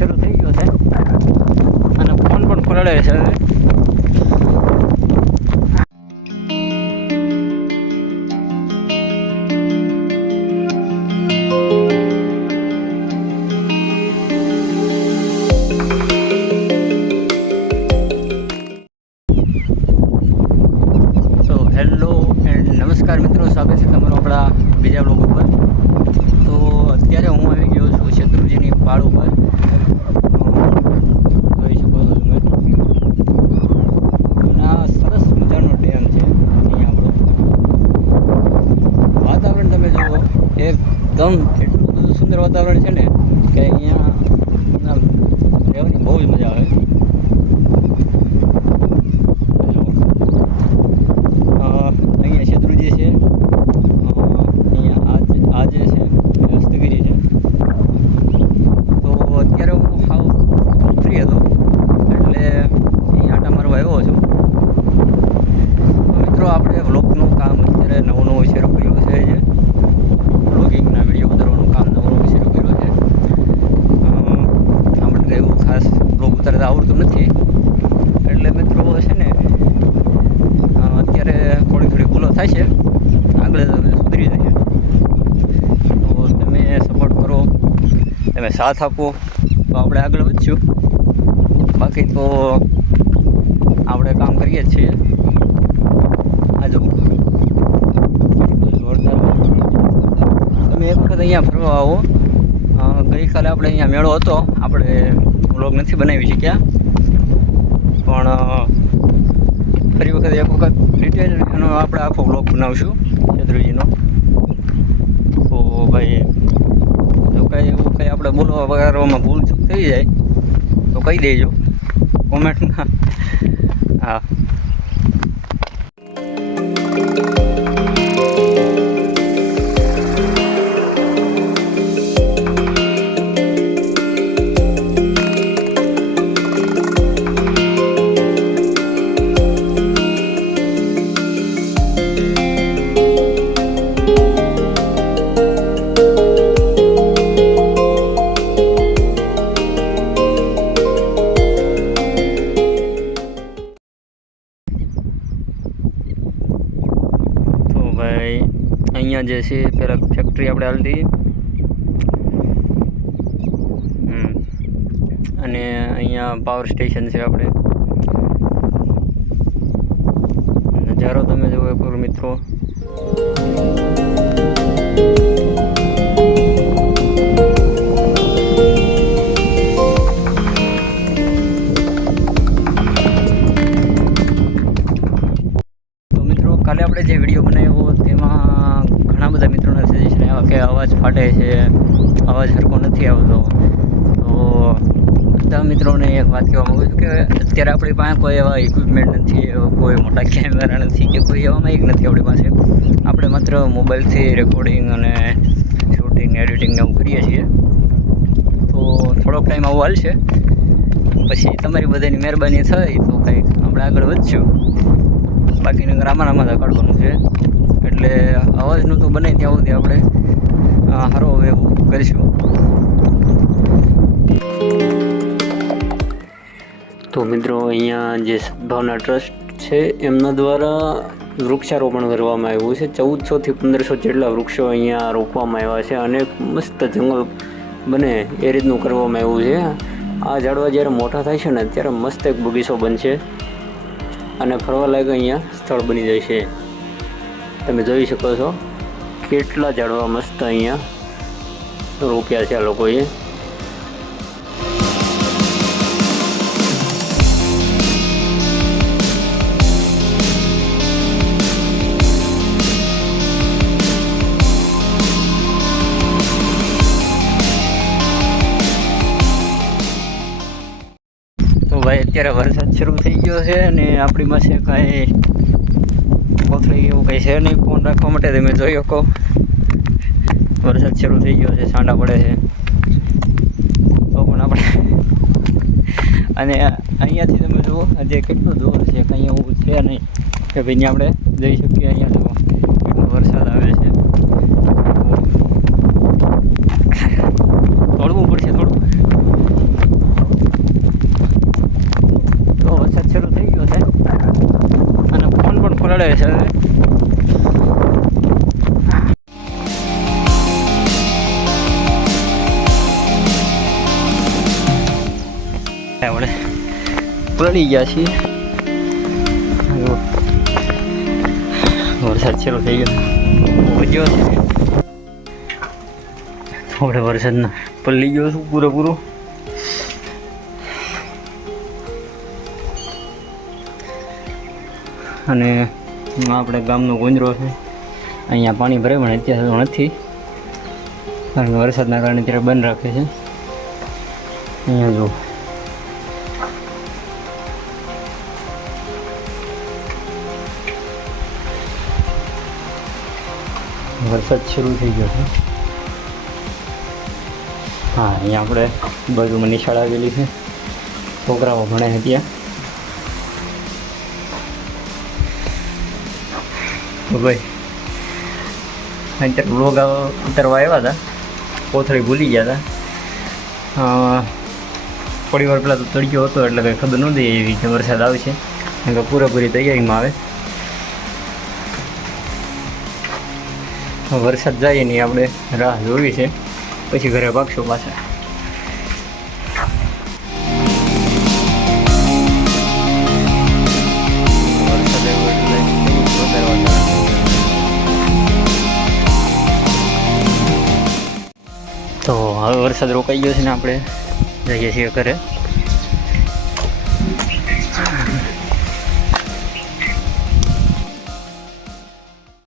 શરૂ થઈ ગયો છે અને ફોન પણ પલળે છે હવે. હેલો એન્ડ નમસ્કાર મિત્રો, સ્વાગત છે તમારું આપણા બીજા બ્લોગ ઉપર. તો અત્યારે હું આવી ગયો છું શેત્રુંજીની પાળ ઉપર. જોઈ શકો છો તમે, અને આ સરસ મજાનો ડેમ છે. અહીંયા આપણો વાતાવરણ તમે જુઓ, એકદમ એટલું બધું સુંદર વાતાવરણ છે ને કે અહીંયા રહેવાની બહુ જ મજા આવે. અહીંયા શેત્રુંજી છે, અહીંયા આ જે છે હસ્તગીરી છે. તો અત્યારે હું હાવ ફ્રી હતો એટલે અહીંયા આટા મારવા આવ્યો છું. મિત્રો આપણે વ્લોગનું કામ અત્યારે નવું શરૂ કર્યું છે. જે વ્લોગિંગના વિડીયો ઉતારવાનું કામ નવું શરૂ કર્યું છે. આપણને એવું ખાસ વ્લોગ ઉતારતા આવડતું નથી એટલે મિત્રો છે ને અત્યારે થોડી ભૂલો થાય છે, આગળ સુધરી જશે. તો તમે સપોર્ટ કરો, તમે સાથ આપો તો આપણે આગળ વધશું. બાકી તો આપણે કામ કરીએ જ છીએ. આ જો જોરદાર, તમે એક વખત અહીંયા ફરવા આવો. ગઈકાલે આપણે અહીંયા મેળો હતો, આપણે વ્લોગ નથી બનાવી શક્યા, પણ ફરી વખત એક વખત ડિટેલ એનો આપણે આખો બ્લોગ બનાવશું શેત્રુંજીનો. તો ભાઈ જો કંઈ એવું કંઈ આપણે બોલવા વગાડવામાં ભૂલ ચૂક થઈ જાય તો કહી દેજો કોમેન્ટમાં. હા, ભાઈ અહીંયા જે છે પહેલાં ફેક્ટરી આપણે હાલતી, અને અહીંયા પાવર સ્ટેશન છે. આપણે નજારો તમે જુઓ એકવાર મિત્રો. કાલે આપણે જે વિડીયો બનાવ્યો તેમાં ઘણા બધા મિત્રોના સજેશન આવ્યા કે અવાજ ફાટે છે, અવાજ સરખો નથી આવતો. તો બધા મિત્રોને એક વાત કહેવા માગું છું કે અત્યારે આપણી પાસે કોઈ એવા ઇક્વિપમેન્ટ નથી, કોઈ મોટા કેમેરા નથી કે કોઈ એવા માઇક નથી આપણી પાસે. આપણે માત્ર મોબાઈલથી રેકોર્ડિંગ અને શૂટિંગ એડિટિંગ એવું કરીએ છીએ. તો થોડોક ટાઈમ આવું હાલશે, પછી તમારી બધાની મહેરબાની થઈ તો કંઈક આપણે આગળ વધશું. બાકીને રામારામા કાઢવાનું છે એટલે અવાજનું તો બને ત્યાં સુધી આપણે સારો હવે એવું કરીશું. તો મિત્રો અહીંયા જે સદભાવના ટ્રસ્ટ છે એમના દ્વારા વૃક્ષારોપણ કરવામાં આવ્યું છે. 1400 થી 1500 જેટલા વૃક્ષો અહીંયા રોપવામાં આવ્યા છે અને મસ્ત જંગલ બને એ રીતનું કરવામાં આવ્યું છે. આ ઝાડવા જ્યારે મોટા થાય છે ને ત્યારે મસ્ત એક બગીચો બનશે અને ફરવા લાયક અહીંયા સ્થળ બની જાય છે. તમે જોઈ શકો છો કેટલા ઝાડવા મસ્ત અહીંયા રોપ્યા છે આ લોકોએ. તો ભાઈ અત્યારે વરસાદ શરૂ થઈ ગયો છે અને આપણી પાસે કાંઈ કોથળી એવું કંઈ છે નહીં ફોન રાખવા માટે. તમે જોઈ શકો વરસાદ શરૂ થઈ ગયો છે, છાંટા પડે છે. તો પણ આપણે અને અહીંયાથી તમે જુઓ હજી કેટલું દૂર છે, કંઈ એવું છે નહીં કે ભાઈ આપણે જઈ શકીએ. અહીંયા જુઓ કેટલો વરસાદ આવે છે. દોડવું પડશે થોડું. આપણે પલળી ગયા છીએ. વરસાદ શરૂ થઈ ગયો વધ્યો છે. આપણે વરસાદના પલળી ગયો છું પૂરેપૂરો. અને આપણે ગામનો ગોંદરો છે, અહીંયા પાણી ભરાય પણ અત્યારે નથી, કારણ કે વરસાદના કારણે ત્યારે બંધ રાખે છે. અહીંયા જો વરસાદ શરૂ થઈ ગયો છે. હા, અહીંયા આપણે બાજુમાં નિશાળ આવેલી છે, છોકરાઓ ભણે છે ત્યાં. તો ભાઈ અત્યારે વ્લોગ ઉતારવા આવ્યા હતા, કોથળી ભૂલી ગયા હતા. થોડી વાર પહેલાં તો તડક્યો હતો એટલે કંઈ ખબર નહોતી એવી કે વરસાદ આવશે, કારણ કે પૂરેપૂરી તૈયારીમાં આવે. વરસાદ જાય નહીં આપણે રાહ જોવી છે, પછી ઘરે ભાગશું પાછા. તો હવે વરસાદ રોકાઈ ગયો છે ને આપણે જઈએ છીએ ઘરે.